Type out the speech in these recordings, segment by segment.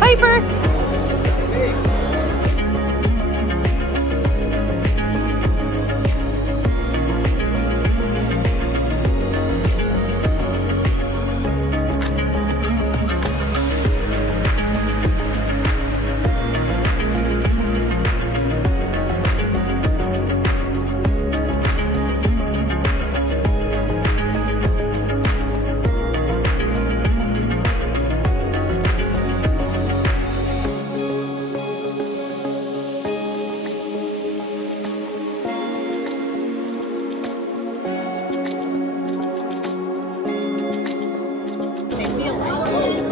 Piper!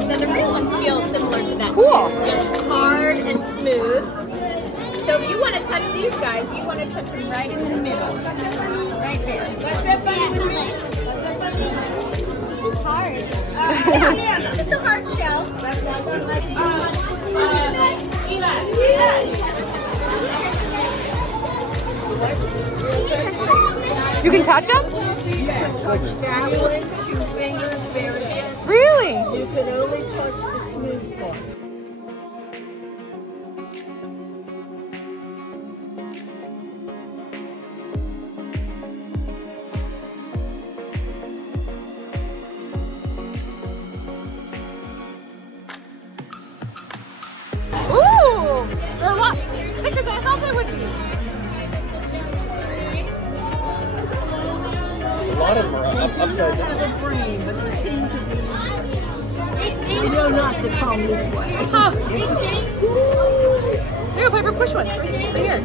So the real ones feel similar to that. Cool. Too. Just hard and smooth. So if you want to touch these guys, you want to touch them right in the middle. Right there. This is hard. Yeah, it's just a hard shell. You can touch them? Yeah, touch down with 2 fingers, very gently. Really? You can only touch the smooth part. Ooh! They're a lot thicker than I thought they would be. A lot of them are upside down. Have a brain, but they seem to be. They know not to come this way. Huh. Here, go, Piper, push one. Right here.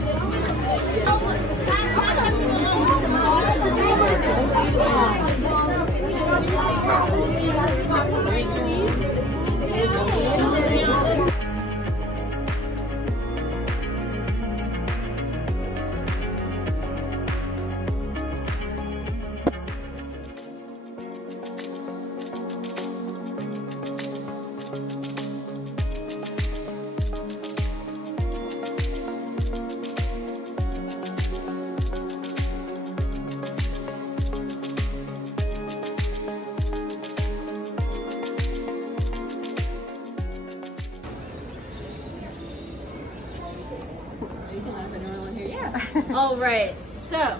All right, so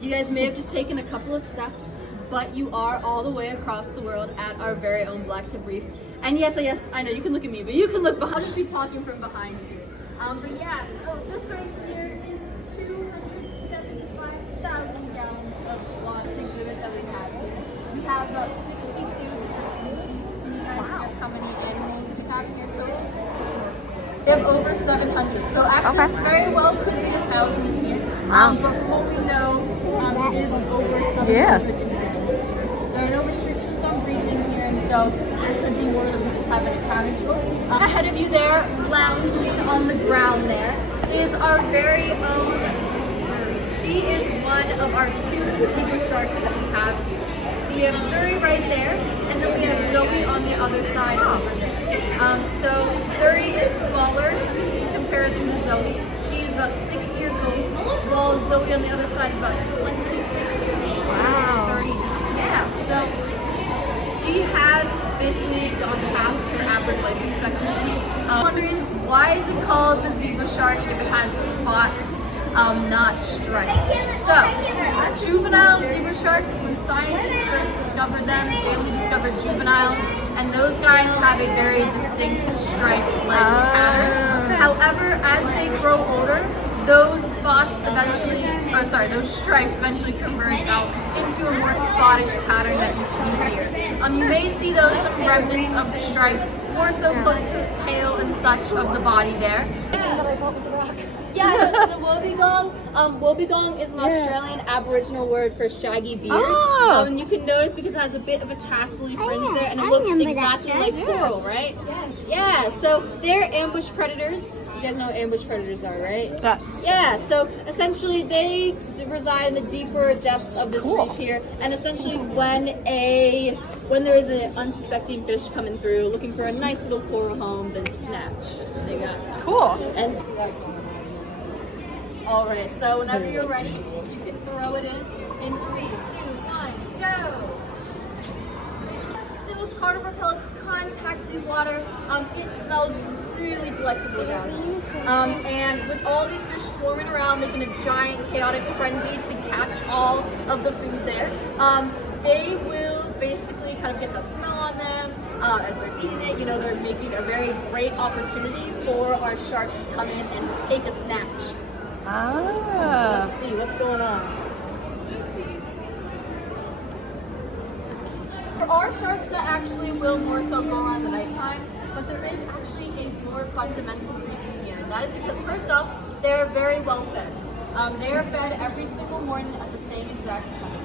you guys may have just taken a couple of steps, but you are all the way across the world at our very own black tip reef. And yes, I know you can look at me, but you can look behind. I'll just be talking from behind too. But yeah, so this right here is 275,000 gallons of water exhibit that we have here. We have about 62 different species. Can you guys guess how many animals we have here total? We have over 700, so actually very well could be 1,000 in here. But from what we know, it is over 700 individuals. There are no restrictions on breeding here, and so there could be more that we just haven't accounted for. Ahead of you there, lounging on the ground there, is our very own Zuri. She is one of our 2 zebra sharks that we have here. So we have Zuri right there, and then we have Zoe on the other side over there. So Zuri is smaller in comparison to Zoe. She is about 6 years old, while Zoe on the other side is about 26 years old. Wow. 30. Yeah, so she has basically gone past her average life expectancy. Wondering, why is it called the zebra shark if it has spots, not stripes? So, juvenile zebra sharks, when scientists first discovered them, they only discovered juveniles. and those guys have a very distinct stripe-like pattern. However, as they grow older, those those stripes eventually converge out into a more Scottish pattern that you see here. You may see those some remnants of the stripes, more so close to the tail and such of the body there. That I thought was a rock. Yeah, so the wobbegong is an Australian Aboriginal word for shaggy beard. And you can notice because it has a bit of a tassely fringe there, and it looks exactly like coral, right? Yes. Yeah, so they're ambush predators. You guys know what ambush predators are, right? Yes. Yeah, so essentially they reside in the deeper depths of this reef here, and essentially when there is an unsuspecting fish coming through looking for a nice little coral home, then snatch. They got it. Cool. And all right, so whenever you're ready, you can throw it in 3, 2, 1, go. Those carnivore pellets contact the water. It smells really delectable down there. And with all these fish swarming around, making a giant chaotic frenzy to catch all of the food there, they will basically kind of get that smell on them as they're eating it. You know, they're making a very great opportunity for our sharks to come in and take a snatch. So let's see what's going on. For our sharks, that actually will more so go on in the nighttime, but there is actually a more fundamental reason here, and that is because first off, they're very well fed. They are fed every single morning at the same exact time.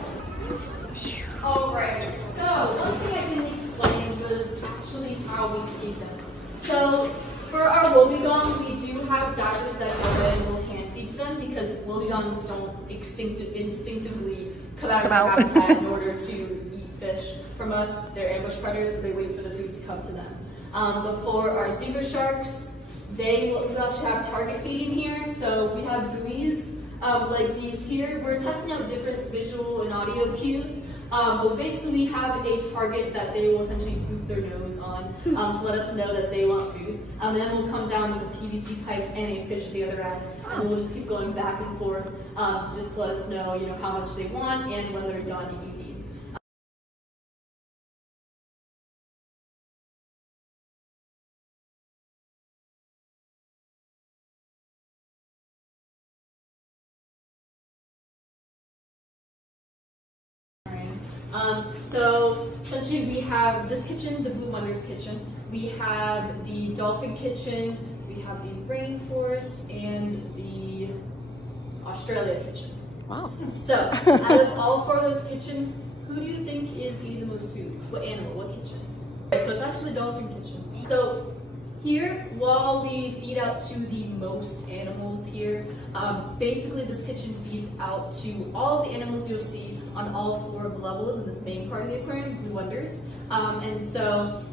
Alright, so one thing I didn't explain was actually how we feed them. So for our wobbegong, we do have divers that go in and will hand feed to them because wobbegongs don't instinctively come out of their habitat in order to eat fish from us. They're ambush predators, so they wait for the food to come to them. But for our zebra sharks, we actually have target feeding here. So we have buoys like these here. We're testing out different visual and audio cues. But basically we have a target that they will essentially boop their nose on to let us know that they want food. And then we'll come down with a PVC pipe and a fish at the other end. And we'll just keep going back and forth just to let us know, you know, how much they want and when they're done eating. So essentially we have this kitchen, the Blue Wonders kitchen. We have the dolphin kitchen, we have the rainforest, and the Australia kitchen. Wow. So out of all 4 of those kitchens, who do you think is eating the most food? What animal, what kitchen? So it's actually the dolphin kitchen. So here, while we feed out to the most animals here, basically this kitchen feeds out to all the animals you'll see on all 4 of the levels in this main part of the aquarium, Blue Wonders. And so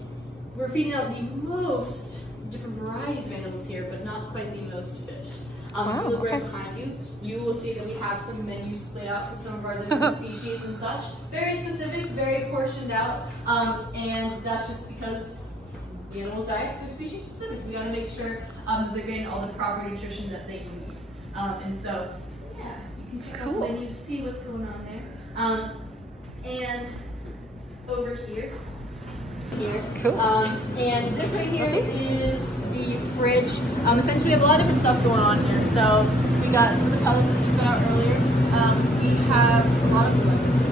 we're feeding out the most different varieties of animals here, but not quite the most fish. If you look right behind you, you will see that we have some menus laid out for some of our different species and such. Very specific, very portioned out, and that's just because the animals' diets, they're species specific. We gotta make sure that they're getting all the proper nutrition that they need. And so, yeah, you can check out the menu, see what's going on there. And over here. And this right here is the fridge. Essentially, we have a lot of different stuff going on here. So we got some of the pellets that you put out earlier. We have a lot of lemons.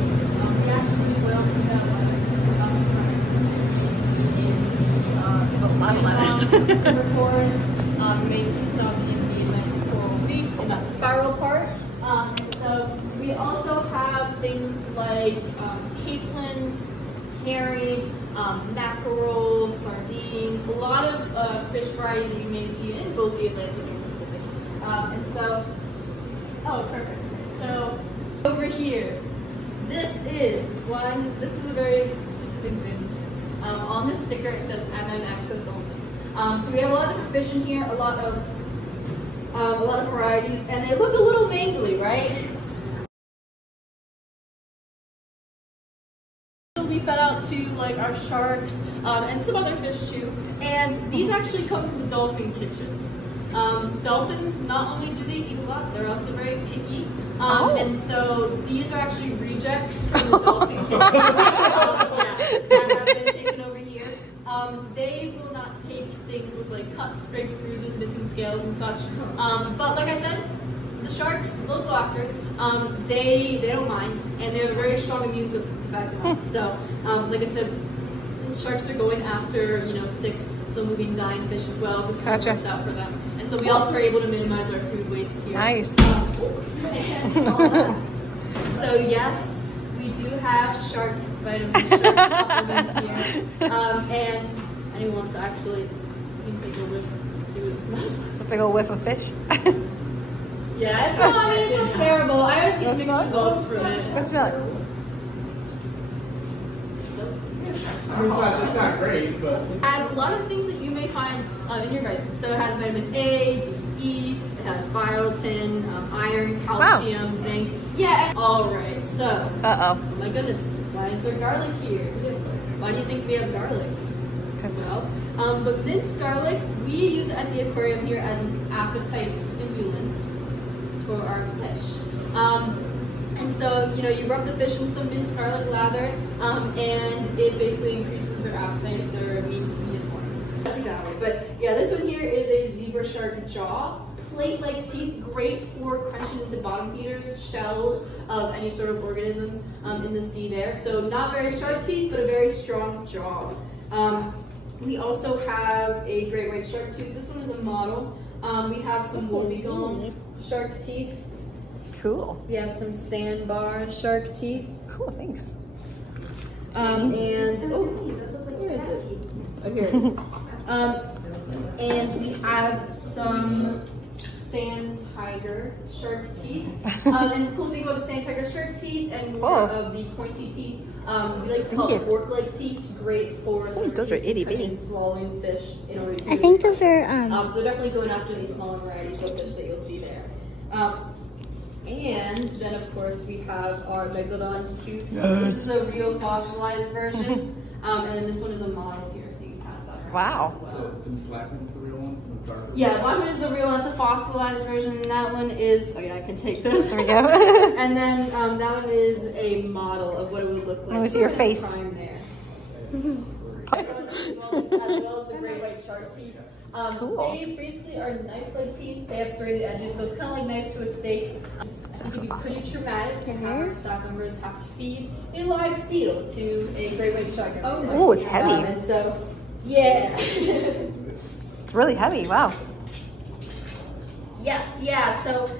We actually will put out lemons. A lot of lettuce. River forest. You may see some in the Atlantic coral reef in that spiral part. And so we also have things like capelin, herring, mackerel, sardines, a lot of fish varieties that you may see in both the Atlantic and Pacific. And so, perfect. So over here, this is a very specific bin. On this sticker it says MM access only. So we have a lot of different fish in here, a lot of varieties, and they look a little mangly, right? We fed out to like our sharks and some other fish too, and these actually come from the dolphin kitchen. Dolphins, not only do they eat a lot, they're also very picky, and so these are actually rejects from the dolphin kitchen that have been taken over here. cuts, scrapes, bruises, missing scales and such. But like I said, the sharks, they'll go after it. They don't mind, and they have a very strong immune system to back them up. So, like I said, since sharks are going after, you know, sick, slow-moving, dying fish as well, this kind of works out for them. And so we also are able to minimize our food waste here. Nice. So yes, we do have shark vitamins, shark supplements here. And anyone wants to actually, you can take a whiff and see what it smells like. A big old whiff of fish. Yeah, it's not, it's not terrible. I always get mixed results from it. Let's smell it. It's not great, but It has a lot of things that you may find in your vitamins. So it has vitamin A, D, E, it has biotin, iron, calcium, zinc. Yeah, all right, so. Uh-oh. Oh my goodness, why is there garlic here? Why do you think we have garlic? Well, but minced garlic, we use it at the aquarium here as an appetite stimulant for our fish. And so, you know, you rub the fish in some minced garlic lather, and it basically increases their appetite, their means to eat more. That's exactly. But yeah, this one here is a zebra shark jaw. Plate-like teeth, great for crunching into bottom feeders, shells of any sort of organisms in the sea there. So not very sharp teeth, but a very strong jaw. We also have a great white shark tooth. This one is a model. We have some wobbegong shark teeth. Cool. We have some sandbar shark teeth. Cool, thanks. And, oh, where is it? Oh, here it is. And we have some sand tiger shark teeth. And the cool thing about the sand tiger shark teeth and more of the pointy teeth, we like to call it fork-like teeth. Great for those are itty bitty. and swallowing fish in order to. I think those are so definitely going after these smaller varieties of fish that you'll see there. And then of course we have our megalodon tooth. This is a real fossilized version, and then this one is a model here, so you can pass that around. Wow. As well. the black one's the real one, the darker. Yeah, one is the real one. It's a fossilized version. And that one is. Oh yeah, I can take this. There we go. And then that one is a model of what it would look like. Let me see your face. Prime there. as well as the great white shark teeth. Cool. They basically are knife-like teeth. They have serrated edges, so it's kind of like knife to a steak. It can be pretty traumatic to have our stock members have to feed a live seal to a great white shark. Oh, it's heavy. And so, yeah. It's really heavy. Wow. Yes, yeah. So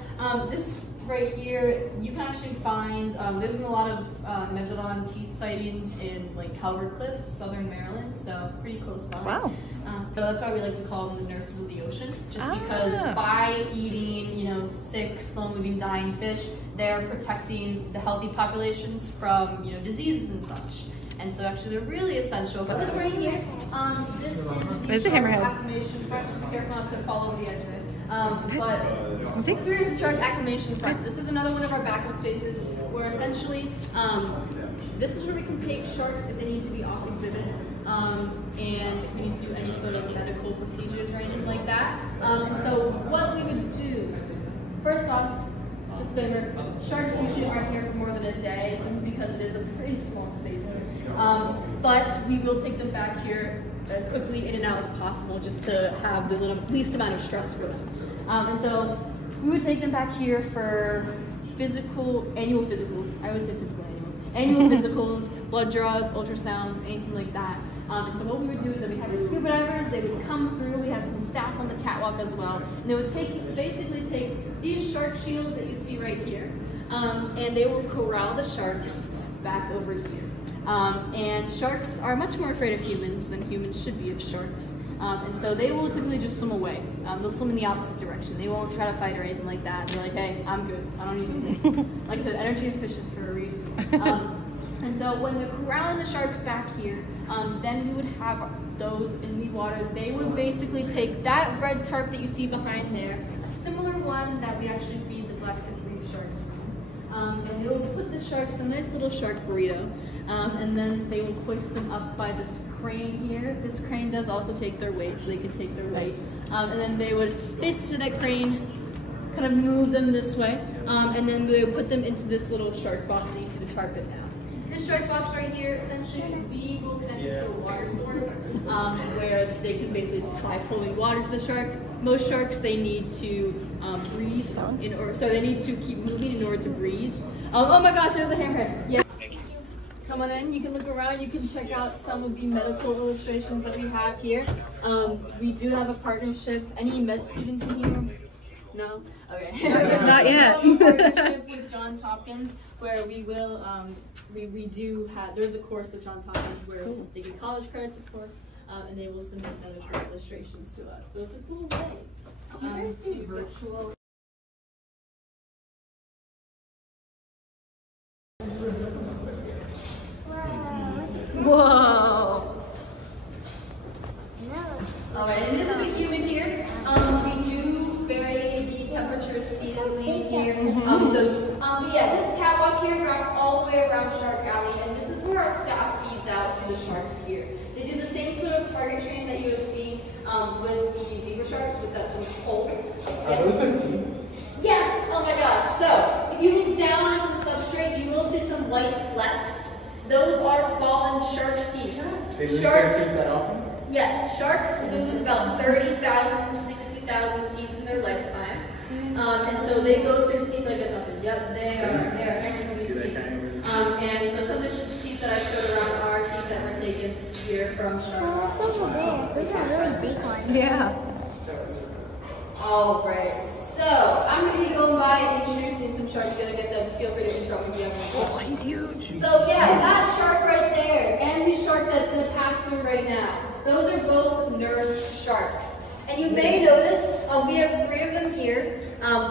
this right here, you can actually find, there's been a lot of megalodon teeth sightings in like Calvert Cliffs, southern Maryland, so pretty close by. Wow. So that's why we like to call them the nurses of the ocean, just because by eating, you know, sick, slow-moving, dying fish, they're protecting the healthy populations from, you know, diseases and such. And so actually they're really essential. But this right here, this is the shark acclimation front. Just be careful not to fall over the edge there. But this here is the shark acclimation front. This is another one of our backup spaces where essentially this is where we can take sharks if they need to be off exhibit. And if we need to do any sort of medical procedures or anything like that. And so what we would do, first off, disclaimer, sharks usually aren't here for more than a day simply because it is a pretty small space. But we will take them back here as quickly in and out as possible just to have the least amount of stress for them. And so we would take them back here for annual physicals. I always say physical annual physicals, blood draws, ultrasounds, anything like that. And so what we would do is that we have our scuba divers, they would come through, we have some staff on the catwalk as well, and they would basically take these shark shields that you see right here, and they will corral the sharks back over here. And sharks are much more afraid of humans than humans should be of sharks. And so they will typically just swim away. They'll swim in the opposite direction. They won't try to fight or anything like that. They're like, hey, I'm good. I don't need anything. Like I said, energy efficient for a reason. And so when they're corralling the sharks back here, then we would have those in the water. They would basically take that red tarp that you see behind there, a similar one that we actually feed the black tip reef sharks from. And they will put the sharks in a nice little shark burrito. And then they will hoist them up by this crane here. This crane does also take their weight, so they can take their weight. And then they would basically that crane kind of move them this way, and then they would put them into this little shark box that you see the tarp in now. The This shark box right here, essentially, we will connect it to a water source where they can basically supply flowing water to the shark. Most sharks, they need to breathe, so they need to keep moving in order to breathe. Oh my gosh, there's a hammerhead. Yeah. Come on in, you can look around, you can check out some of the medical illustrations that we have here. We do have a partnership. Any med students in here? No? Okay. Not yet. We have a partnership with Johns Hopkins where we will, we do have, there's a course with Johns Hopkins where they get college credits, of course, and they will submit medical illustrations to us. So it's a cool way. Do you guys do virtual? Whoa. Alright, and it is a bit humid here. We do vary the temperature seasonally here. But yeah, this catwalk here wraps all the way around Shark Alley, and this is where our staff feeds out to the sharks here. They do the same sort of target training that you would have seen with the zebra sharks, with that sort of pole. Are those like teeth? Yes, oh my gosh. So, if you look down onto the substrate, you will see some white flecks. Those are fallen shark teeth. They lose their teeth that often? Yes, sharks lose about 30,000 to 60,000 teeth in their lifetime. And so they go through teeth like it's nothing. Yep, they are hanging through teeth. And so some of the teeth that I showed around are teeth that were taken here from shark. Those are really big ones. Yeah. All right. So I'm going to be going by and introducing some sharks here. Like I said, feel free to interrupt if you have any questions. Oh, he's huge. So yeah, that shark right there and the shark that's going to pass through right now, those are both nurse sharks. And you may notice we have 3 of them here.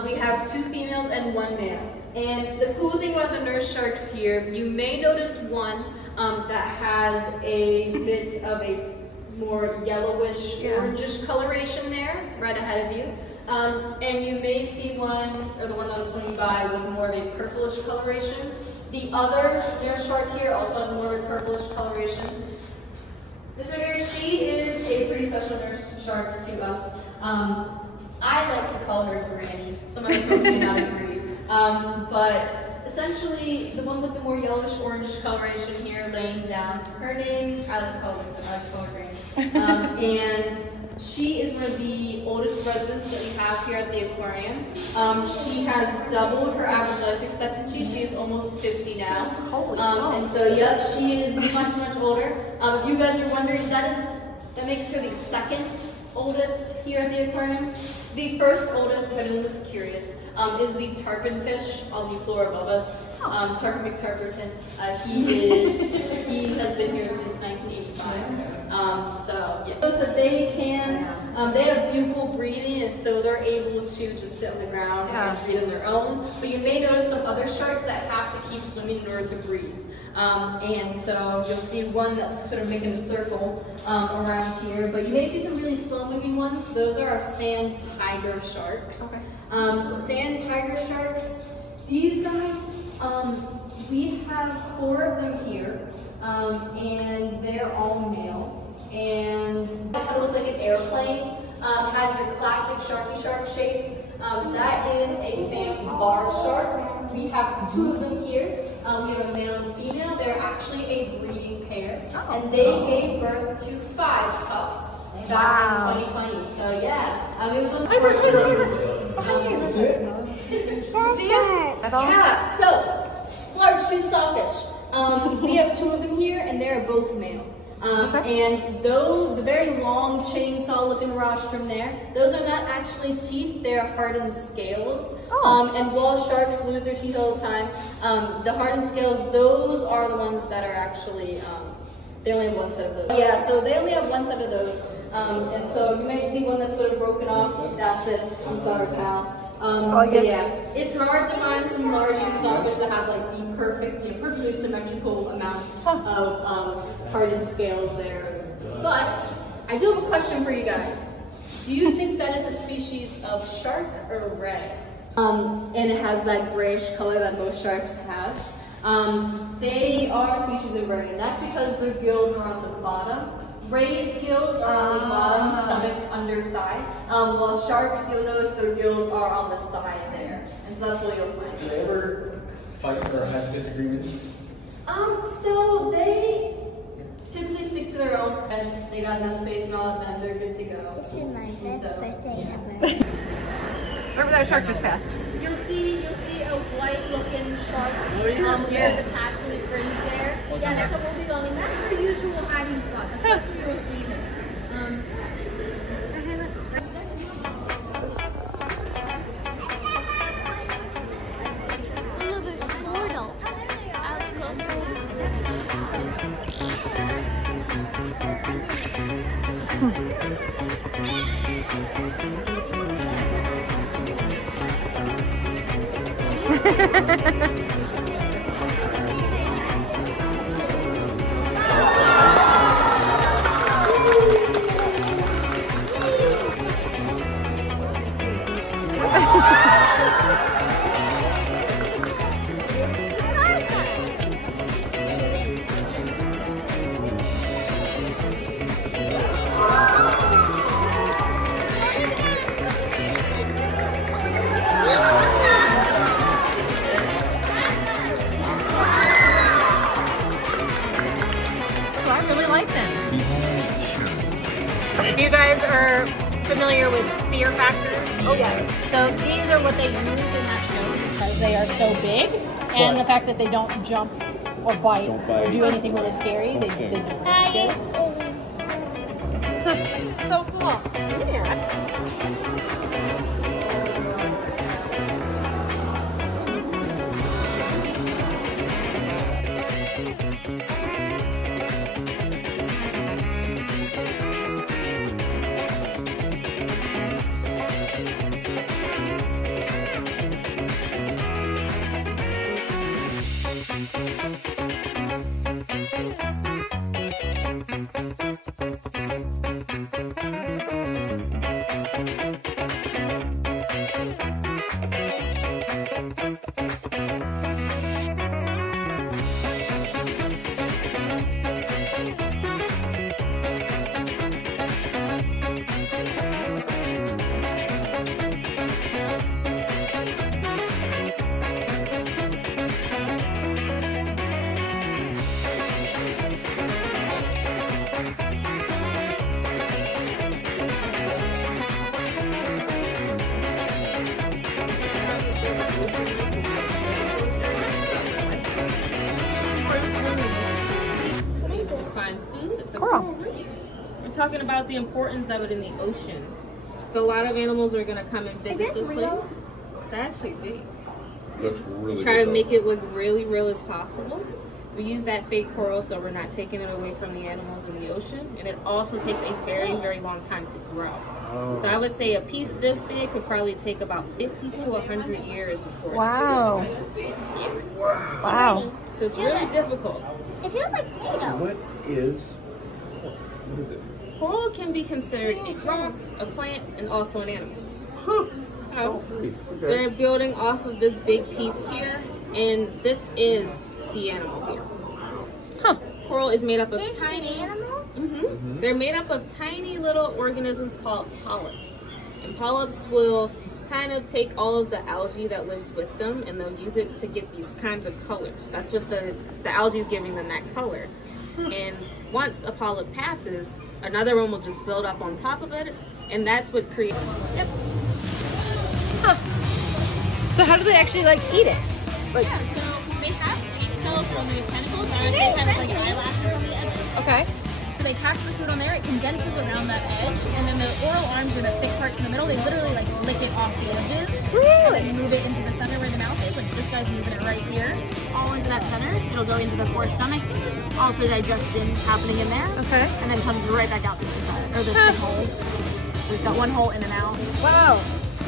We have 2 females and 1 male. And the cool thing about the nurse sharks here, you may notice one that has a bit of a more yellowish, orangish coloration there, right ahead of you. And you may see one, or the one that was swimming by, with more of a purplish coloration. The other nurse shark here also has more of a purplish coloration. This right here, she is a pretty special nurse shark to us. I like to call her Granny. Some other folks may not agree. But essentially, the one with the more yellowish orangish coloration here laying down, her name, I like to call her Granny. And she is one of the oldest residents that we have here at the aquarium. She has doubled her average life expectancy. She is almost 50 now. And so, yep, she is much, much older. If you guys are wondering, that makes her the 2nd oldest here at the aquarium. The 1st oldest, if anyone was curious, is the tarpon fish on the floor above us. Tarpon McTarperton. He has been here since 1985. So yeah, so that they can, they have buccal breathing, and so they're able to just sit on the ground and breathe on their own. But you may notice some other sharks that have to keep swimming in order to breathe. And so you'll see one that's sort of making a circle around here, but you may see some really slow-moving ones. Those are our sand tiger sharks. Okay. Sand tiger sharks, these guys, we have 4 of them here, and they're all male. And it kind of looks like an airplane. Has your classic Sharky Shark shape. That is a sandbar shark. We have 2 of them here. We have a male and female. They're actually a breeding pair. And they gave birth to 5 pups back in 2020. So yeah, it was one of the See it? At all? Yeah, so large tooth sawfish. We have 2 of them here, and they're both male. And though the very long chainsaw looking rostrum there, those are not actually teeth, they're hardened scales. And while sharks lose their teeth all the time, the hardened scales, those are the ones that are actually, they only have 1 set of those. Yeah, so they only have 1 set of those. And so you may see one that's sort of broken off. That's it. I'm sorry, pal. So yeah, it's hard to find some large sawfish that have like the perfect, perfectly symmetrical amount of hardened scales there. But I do have a question for you guys. Do you think that is a species of shark or ray? And it has that grayish color that most sharks have. They are a species of ray, and that's because their gills are on the bottom. Ray's gills are on the bottom, stomach, underside, while sharks, you'll notice their gills are on the side there. And so that's what you'll find. Do they ever fight or have disagreements? So And they got enough space and all of them, they're good to go. This is my best birthday ever. Remember that shark just passed. You'll see a white-looking shark with the tassel fringe there. Yeah, that's what we'll be going. That's her usual hiding spot. That's where you'll see her. Ooh, there's turtle. I was If you guys are familiar with Fear Factor, oh yes. So these are what they use in that show because they are so big, and the fact that they don't jump or bite or do anything really scary, they just scare. So cool. Coral reef. We're talking about the importance of it in the ocean. So a lot of animals are going to come and visit this place. It's actually big. Looks really Try good, to make it look really real as possible. We use that fake coral so we're not taking it away from the animals in the ocean. And it also takes a very, very long time to grow. Oh. So I would say a piece this big could probably take about 50 to 100 years before Wow. it's Wow. So it's really difficult. It feels like Play-Doh. What is it? Coral can be considered a plant, and also an animal. So they're building off of this big piece here, and this is the animal here. Coral is made up of tiny. They're made up of tiny little organisms called polyps, and polyps will kind of take all of the algae that lives with them, and they'll use it to get these kinds of colors. That's what the algae is giving them, that color. And once a polyp passes, another one will just build up on top of it, and that's what creates. Yep. So how do they actually like eat it? Like, yeah, so they have skin cells on their tentacles that are kind of like eyelashes on the edges. okay. So they catch the food on there, it condenses around that edge, and then the oral arms are the thick parts in the middle. They literally like lick it off the edges, and then move it into the center where the mouth is. Like this guy's moving it right here, all into that center. It'll go into the four stomachs, also digestion happening in there. Okay. And then comes right back out the inside, or the hole. We've got one hole in and out. Wow.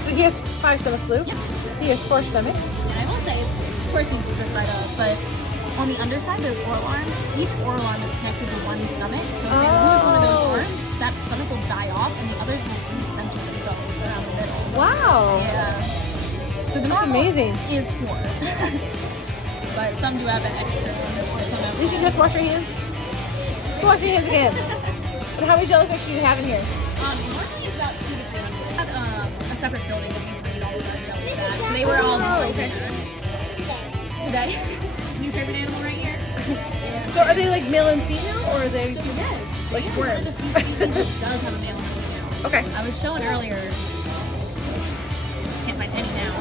So he has 5 stomachs, Luke. Yep. He has 4 stomachs. And I will say, of course he's the side up, but on the underside, those oral arms, each oral arm is connected to one stomach. So if they lose one of those arms, that stomach will die off, and the others will recenter themselves around the middle. Wow. Yeah. So that's amazing. Is 4. But some do have an extra. You should just wash your hands. Wash your hands again. But how many jellyfish do you have in here? Normally it's about 2 to 300. We had a separate building that we breed all of our jellies at. So they were all okay. Today. New favorite animal right here. Yeah. So are they like male and female, or are they? So yes. Like Yeah, one worm. of the few species that does have a male and female. Okay. I was showing earlier. Can't find any now.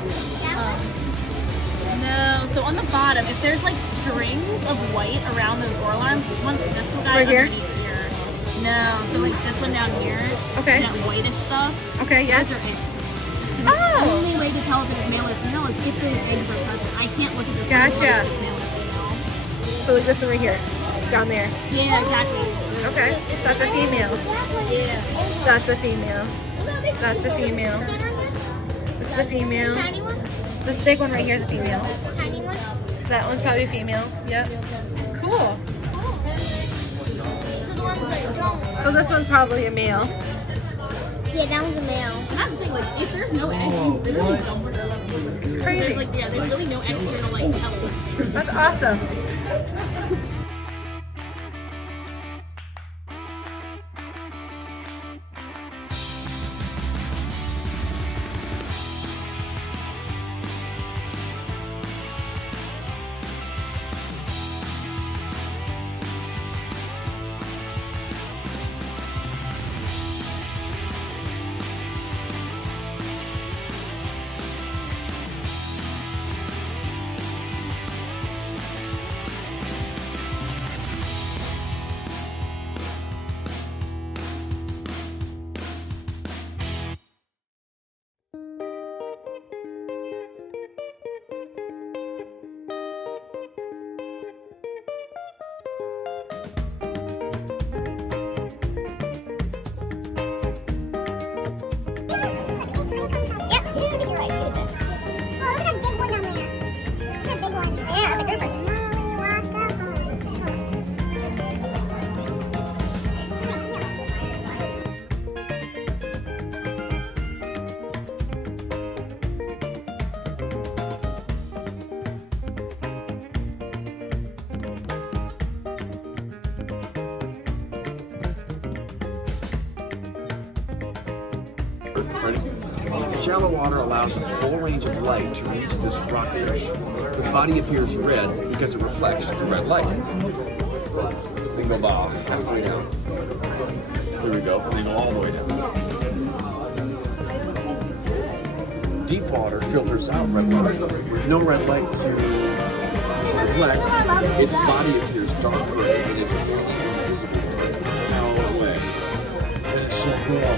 No. So on the bottom, if there's like strings of white around those oral arms, this one guy Right here? underneath here. No. So like this one down here. Okay. That whitish stuff. Okay, yes. Those are eggs. So the Oh. only way to tell if it's male or female is if those eggs are present. I can't look at this one and Gotcha. tell if it's male or female. So like this one right here, down there. Yeah, exactly. Okay, that's a female. Yeah. That's a female. That's a female. This is a female. Tiny one? This big one right here is a female. Tiny one? That one's probably a female. Yep. Cool. For the ones that don't. So this one's probably a male. Yeah, that one's a male. And that's the thing, like, if there's no eggs, you literally don't want to love them. It's crazy. There's like, yeah, there's really no external, like, tell us. That's awesome. Shallow water allows a full range of light to reach this rockfish. Its body appears red because it reflects the red light. They go about halfway down. There we go. They go all the way down. Deep water filters out red light. With no red light to reflect, its body appears dark gray and is invisible all the way. That is so cool.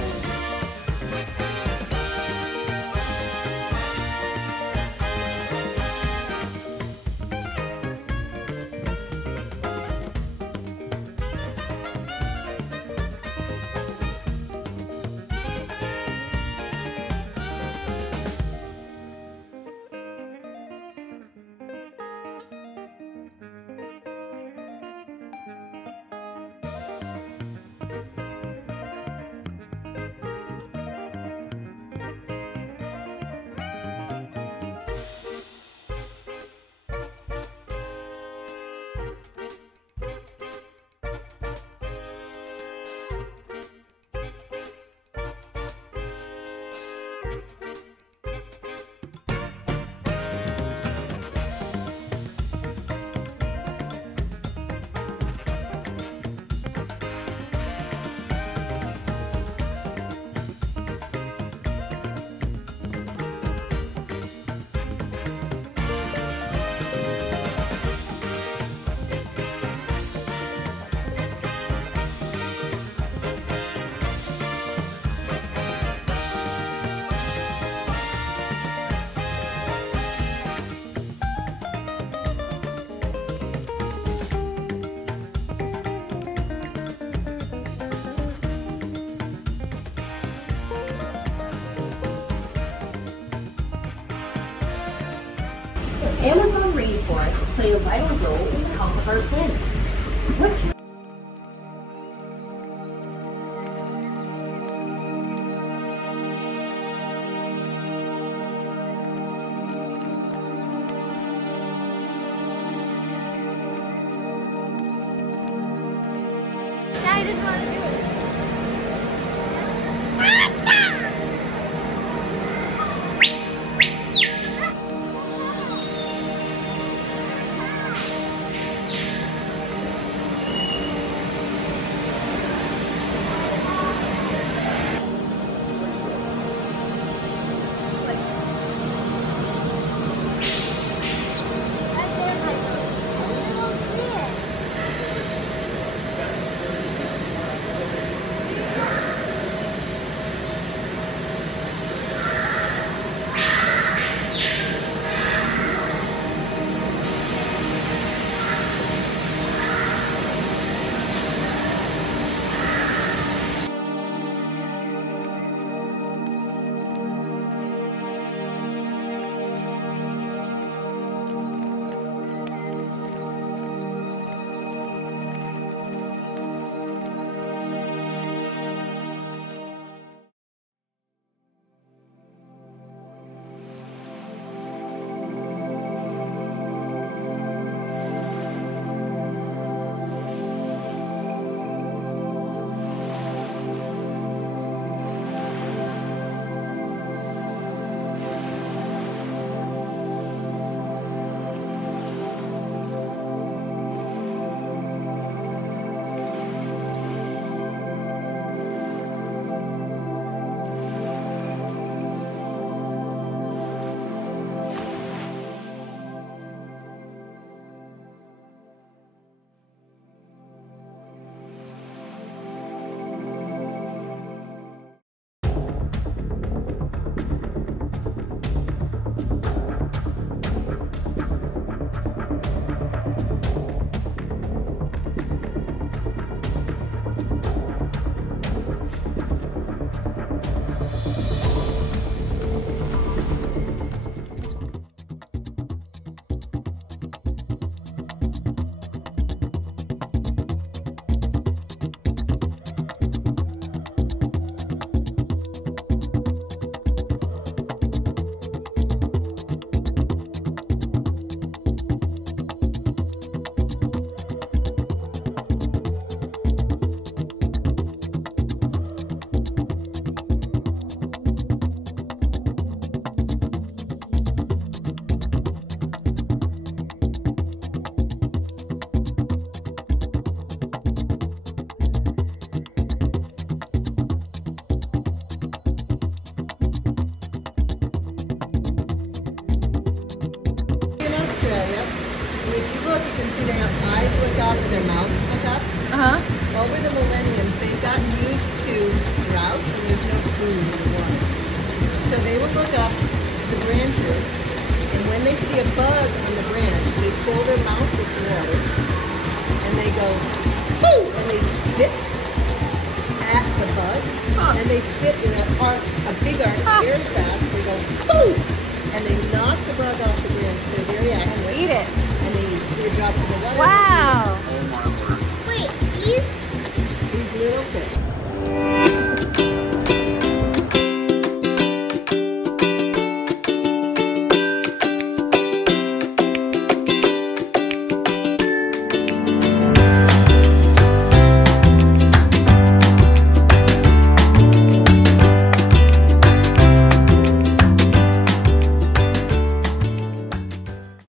Amazon rainforests play a vital role in the health of our planet. I just want to do it. stuck out and their mouths stuck up. Over the millenniums, they've gotten used to drought and there's no food in the water. So they will look up to the branches, and when they see a bug on the branch, they fill their mouth with water, and they go, "Boo!" and they spit at the bug, and they spit in a big arc very fast. They go, "Boo!" and they knock the bug off the branch. They're very active. Eat it. And they drop to the water. Wow. Oh my